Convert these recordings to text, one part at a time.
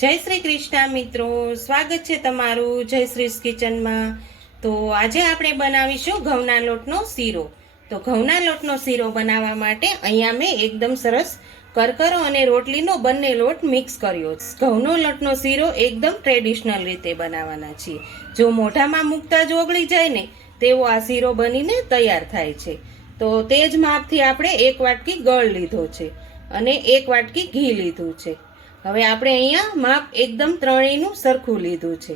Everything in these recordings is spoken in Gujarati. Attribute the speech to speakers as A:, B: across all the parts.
A: જય શ્રી કૃષ્ણ મિત્રો, સ્વાગત છે તમારું જય શ્રી કિચનમાં. તો આજે આપણે બનાવીશું ઘઉંના લોટનો શીરો. તો ઘઉંના લોટનો શીરો બનાવવા માટે અહીંયા મેં એકદમ સરસ કરકરો અને રોટલીનો બંને લોટ મિક્સ કર્યો. ઘઉંનો લોટનો શીરો એકદમ ટ્રેડિશનલ રીતે બનાવવાના છીએ. જો મોઢામાં મૂકતા જ ઓગળી જાય ને, તેવો આ શીરો બનીને તૈયાર થાય છે. તો તે જ માપથી આપણે એક વાટકી ગળ લીધો છે અને એક વાટકી ઘી લીધું છે. હવે આપણે અહીંયા માપ એકદમ ત્રણેયનું સરખું લીધું છે.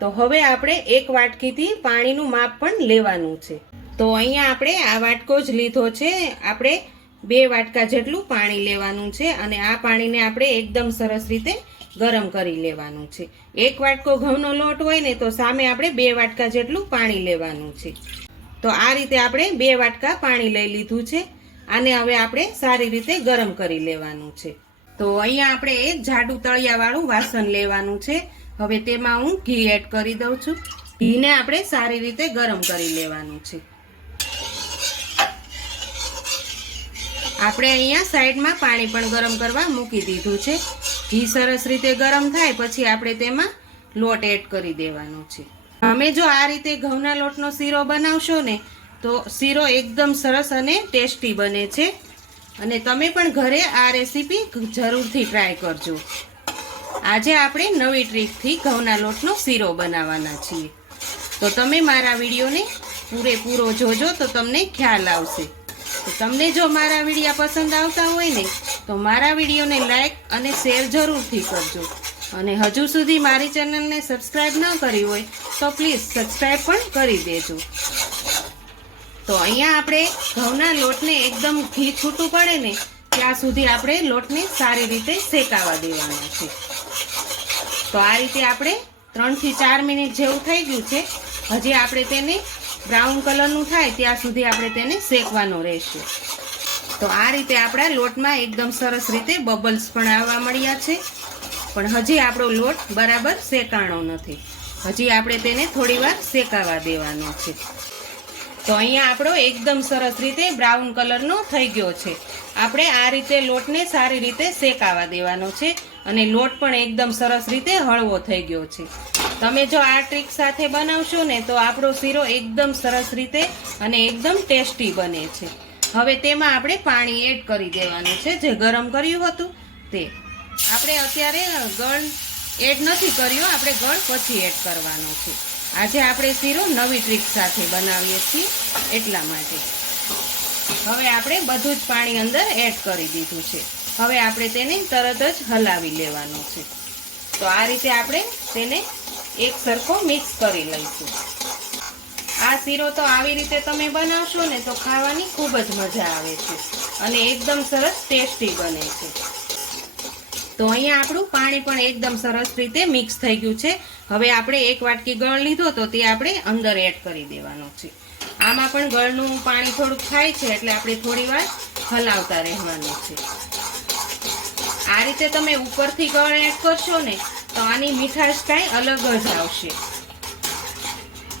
A: તો હવે આપણે એક વાટકીથી પાણીનું માપ પણ લેવાનું છે. તો અહીંયા આપણે આ વાટકો જ લીધો છે. આપણે બે વાટકા જેટલું પાણી લેવાનું છે અને આ પાણીને આપણે એકદમ સરસ રીતે ગરમ કરી લેવાનું છે. એક વાટકો ઘઉંનો લોટ હોય ને તો સામે આપણે બે વાટકા જેટલું પાણી લેવાનું છે. તો આ રીતે આપણે બે વાટકા પાણી લઈ લીધું છે. આને હવે આપણે સારી રીતે ગરમ કરી લેવાનું છે. તો અહીંયા આપણે એક જાડું તળિયાવાળું વાસણ લેવાનું છે. હવે તેમાં હું ઘી એડ કરી દઉં છું. ઘીને આપણે સારી રીતે ગરમ કરી લેવાનું છે. આપણે અહીંયા સાઈડમાં પાણી પણ ગરમ કરવા મૂકી દીધું છે. ઘી સરસ રીતે ગરમ થાય પછી આપણે તેમાં લોટ એડ કરી દેવાનો છે. અમે જો આ રીતે ઘઉંના લોટનો શીરો બનાવશો ને, તો શીરો એકદમ સરસ અને ટેસ્ટી બને છે. અને તમે પણ ઘરે આ રેસીપી જરૂરથી ટ્રાય કરજો. આજે આપણે નવી ટ્રીકથી ઘઉંના લોટનો શીરો બનાવવાના છીએ. તો તમે મારા વિડીયોને પૂરેપૂરો જોજો તો તમને ખ્યાલ આવશે. તો તમને જો મારા વિડીયા પસંદ આવતા હોય ને, તો મારા વિડીયોને લાઈક અને શેર જરૂરથી કરજો. અને હજુ સુધી મારી ચેનલને સબસ્ક્રાઈબ ન કરી હોય, તો પ્લીઝ સબસ્ક્રાઈબ પણ કરી દેજો. તો અહીંયા આપણે ઘઉંના લોટને એકદમ ઘી છૂટું પડે ને ત્યાં સુધી આપણે લોટને સારી રીતે શેકાવા દેવાનો છે. તો આ રીતે આપણે ત્રણથી ચાર મિનિટ જેવું થઈ ગયું છે. હજી આપણે તેને બ્રાઉન કલરનું થાય ત્યાં સુધી આપણે તેને શેકવાનો રહેશે. તો આ રીતે આપણા લોટમાં એકદમ સરસ રીતે બબલ્સ પણ આવવા મળ્યા છે. પણ હજી આપણો લોટ બરાબર શેકાણો નથી. હજી આપણે તેને થોડીવાર શેકાવા દેવાનો છે. તો અહીંયા આપણો એકદમ સરસ રીતે બ્રાઉન કલરનો થઈ ગયો છે. આપણે આ રીતે લોટને સારી રીતે શેકાવા દેવાનો છે અને લોટ પણ એકદમ સરસ રીતે હળવો થઈ ગયો છે. તમે જો આ ટ્રીક સાથે બનાવશો ને તો આપણો શીરો એકદમ સરસ રીતે અને એકદમ ટેસ્ટી બને છે. હવે તેમાં આપણે પાણી એડ કરી દેવાનું છે જે ગરમ કર્યું હતું તે. આપણે અત્યારે ગળ એડ નથી કર્યો, આપણે ગળ પછી એડ કરવાનો છે. આજે આપણે શીરો નવી ટ્રીક સાથે બનાવીએ છીએ એટલા માટે. હવે આપણે બધું જ પાણી અંદર એડ કરી દીધું છે. હવે આપણે તેને તરત જ હલાવી લેવાનું છે. તો આ રીતે આપણે તેને એક સરખો મિક્સ કરી લઈશું. આ શીરો તો આવી રીતે તમે બનાવશો ને તો ખાવાની ખૂબ જ મજા આવે છે અને એકદમ સરસ ટેસ્ટી બને છે. તો અહીંયા આપણું પાણી પણ એકદમ સરસ રીતે મિક્સ થઈ ગયું છે. હવે આપણે એક વાટકી ગળ લીધો તો તે આપણે અંદર એડ કરી દેવાનો છે. આમાં પણ ગળનું પાણી થોડુંક થાય છે એટલે આપણે થોડી વાર હલાવતા રહેવાનું છે. આ રીતે તમે ઉપરથી ગળ એડ કરશો ને તો આની મીઠાશ કાંઈ અલગ જ આવશે.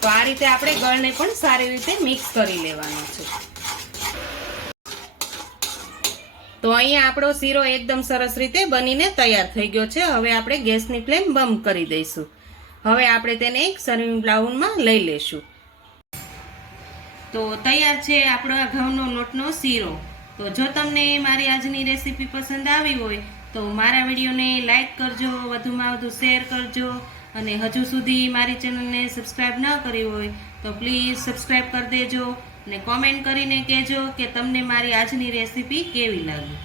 A: તો આ રીતે આપણે ગળને પણ સારી રીતે મિક્સ કરી લેવાનું છે. તો અહીંયા આપણો શીરો એકદમ સરસ રીતે બનીને તૈયાર થઈ ગયો છે. હવે આપણે ગેસની ફ્લેમ બંધ કરી દઈશું. હવે આપણે તેને એક સર્વિંગ બ્લાઉનમાં લઈ લેશું તો તૈયાર છે આપણો ઘઉંનો લોટનો શીરો. તો જો તમને મારી આજની રેસીપી પસંદ આવી હોય, તો મારા વિડીયોને લાઇક કરજો, વધુમાં વધુ શેર કરજો. અને હજુ સુધી મારી ચેનલને સબસ્ક્રાઈબ ન કરી હોય, તો પ્લીઝ સબસ્ક્રાઈબ કરી દેજો. અને કોમેન્ટ કરીને કહેજો કે તમને મારી આજની રેસીપી કેવી લાગી.